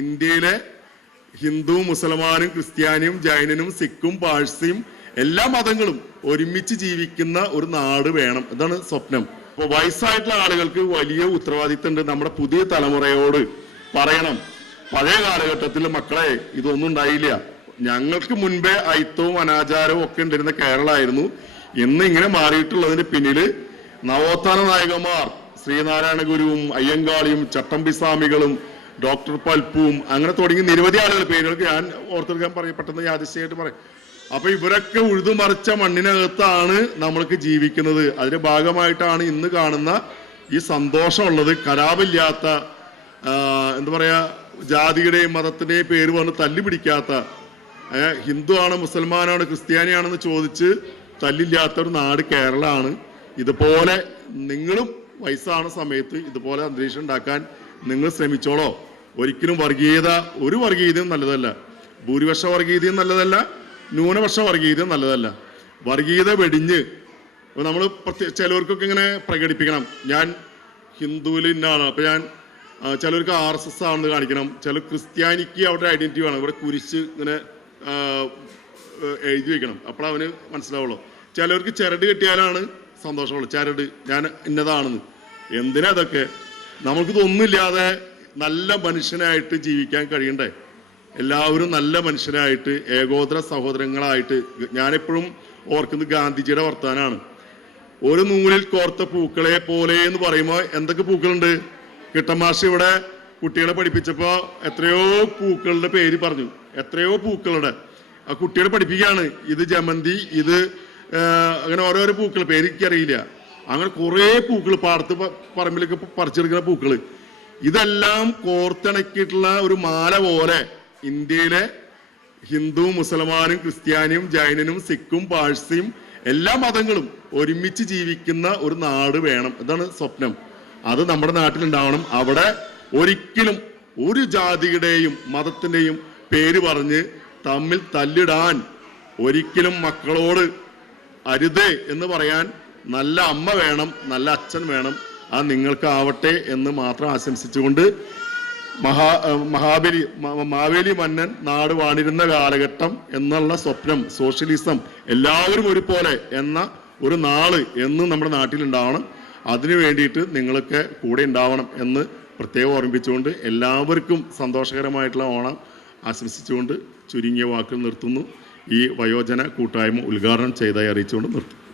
ഇന്ത്യയിലെ ഹിന്ദു മുസൽമാനും ക്രിസ്ത്യാനിയും ജൈനനും സിഖും പാഴ്സിയും എല്ലാ മതങ്ങളും ഒരുമിച്ച് ജീവിക്കുന്ന ഒരു നാട് വേണം. ഇതാണ് സ്വപ്നം. അപ്പൊ വയസ്സായിട്ടുള്ള ആളുകൾക്ക് വലിയ ഉത്തരവാദിത്തം ഉണ്ട്. നമ്മുടെ പുതിയ തലമുറയോട് പറയണം. പഴയ കാലഘട്ടത്തിൽ മക്കളെ ഇതൊന്നും ഉണ്ടായില്ല. ഞങ്ങൾക്ക് മുൻപേ അയിത്തവും അനാചാരവും ഒക്കെ ഉണ്ടായിരുന്ന കേരളമായിരുന്നു. ഇന്ന് ഇങ്ങനെ മാറിയിട്ടുള്ളതിന് പിന്നിൽ നവോത്ഥാന നായകന്മാർ ശ്രീനാരായണ ഗുരുവും അയ്യങ്കാളിയും ചട്ടമ്പി സ്വാമികളും ഡോക്ടർ പൽപ്പും അങ്ങനെ തുടങ്ങി നിരവധി ആളുകൾ പേരുകൾക്ക് ഞാൻ ഓർത്തെടുക്കാൻ പറയും പെട്ടെന്ന് യാദൃശ്യമായിട്ട് പറയും. അപ്പൊ ഇവരൊക്കെ ഉഴുതുമറിച്ച മണ്ണിനകത്താണ് നമ്മൾക്ക് ജീവിക്കുന്നത്. അതിന്റെ ഭാഗമായിട്ടാണ് ഇന്ന് കാണുന്ന ഈ സന്തോഷമുള്ളത്. കലാപില്ലാത്ത എന്താ പറയാ ജാതിയുടെയും മതത്തിന്റെയും പേര് പറഞ്ഞ് തല്ലി പിടിക്കാത്ത ഹിന്ദു ആണ് മുസൽമാനാണ് ക്രിസ്ത്യാനിയാണെന്ന് ചോദിച്ച് തല്ലില്ലാത്ത ഒരു നാട് കേരളമാണ്. ഇതുപോലെ നിങ്ങളും വയസ്സാണ് സമയത്ത് ഇതുപോലെ അന്തരീക്ഷം ഉണ്ടാക്കാൻ നിങ്ങൾ ശ്രമിച്ചോളോ. ഒരിക്കലും വർഗീയത ഒരു വർഗീയതയും നല്ലതല്ല. ഭൂരിപക്ഷ വർഗീയതയും നല്ലതല്ല. ന്യൂനപക്ഷ വർഗീയതയും നല്ലതല്ല. വർഗീയത വെടിഞ്ഞ് നമ്മൾ പ്രത്യേക ചിലവർക്കൊക്കെ ഇങ്ങനെ പ്രകടിപ്പിക്കണം. ഞാൻ ഹിന്ദുവിൽ ഇന്നാണ്. അപ്പൊ ഞാൻ ചിലർക്ക് ആർ എസ് എസ് ആണെന്ന് കാണിക്കണം. ചില ക്രിസ്ത്യാനിക്ക് അവരുടെ ഐഡന്റിറ്റി വേണം. ഇവിടെ കുരിശ് ഇങ്ങനെ എഴുതി വെക്കണം. അപ്പോൾ അവന് മനസ്സിലാവുള്ളൂ. ചിലവർക്ക് ചരട് കിട്ടിയാലാണ് സന്തോഷമുള്ളൂ. ചരട് ഞാൻ ഇന്നതാണെന്ന്. എന്തിനാ അതൊക്കെ നമുക്കിതൊന്നുമില്ലാതെ നല്ല മനുഷ്യനായിട്ട് ജീവിക്കാൻ കഴിയണ്ടേ? എല്ലാവരും നല്ല മനുഷ്യനായിട്ട് ഏകോദര സഹോദരങ്ങളായിട്ട് ഞാനെപ്പോഴും ഓർക്കുന്നത് ഗാന്ധിജിയുടെ വർത്താനാണ്. ഒരു നൂലിൽ കോർത്ത പൂക്കളെ പോലെ എന്ന് പറയുമ്പോൾ എന്തൊക്കെ പൂക്കളുണ്ട്? കിട്ടമാഷ് ഇവിടെ കുട്ടികളെ പഠിപ്പിച്ചപ്പോൾ എത്രയോ പൂക്കളുടെ പേര് പറഞ്ഞു. എത്രയോ പൂക്കളുടെ. ആ കുട്ടികളെ പഠിപ്പിക്കുകയാണ്. ഇത് ജമന്തി ഇത് അങ്ങനെ ഓരോരോ പൂക്കൾ പേര് എനിക്കറിയില്ല. അങ്ങനെ കുറേ പൂക്കൾ പാടത്ത് പറമ്പിലൊക്കെ പറിച്ചെടുക്കുന്ന പൂക്കൾ. ഇതെല്ലാം കോർത്തിണക്കിയിട്ടുള്ള ഒരു മാല പോലെ ഇന്ത്യയിലെ ഹിന്ദു മുസൽമാനും ക്രിസ്ത്യാനിയും ജൈനനും സിഖും പാഴ്സിയും എല്ലാ മതങ്ങളും ഒരുമിച്ച് ജീവിക്കുന്ന ഒരു നാട് വേണം. ഇതാണ് സ്വപ്നം. അത് നമ്മുടെ നാട്ടിലുണ്ടാവണം. അവിടെ ഒരിക്കലും ഒരു ജാതിയുടെയും മതത്തിന്റെയും പേര് പറഞ്ഞ് തമ്മിൽ തല്ലിടാൻ ഒരിക്കലും മക്കളോട് അരുതേ എന്ന് പറയാൻ നല്ല അമ്മ വേണം നല്ല അച്ഛൻ വേണം അത് നിങ്ങൾക്കാവട്ടെ എന്ന് മാത്രം ആശംസിച്ചുകൊണ്ട് മഹാ മഹാബലി മാവേലി മന്നൻ നാട് വാണിരുന്ന കാലഘട്ടം എന്നുള്ള സ്വപ്നം സോഷ്യലിസം എല്ലാവരും ഒരുപോലെ എന്ന ഒരു നാൾ എന്ന് നമ്മുടെ നാട്ടിലുണ്ടാവണം. അതിനു വേണ്ടിയിട്ട് നിങ്ങളൊക്കെ കൂടെ ഉണ്ടാവണം എന്ന് പ്രത്യേകം ഓർമ്മിപ്പിച്ചുകൊണ്ട് എല്ലാവർക്കും സന്തോഷകരമായിട്ടുള്ള ഓണം ആശംസിച്ചുകൊണ്ട് ചുരുങ്ങിയ വാക്കുകൾ നിർത്തുന്നു. ഈ വയോജന കൂട്ടായ്മ ഉദ്ഘാടനം ചെയ്തതായി അറിയിച്ചുകൊണ്ട് നിർത്തുന്നു.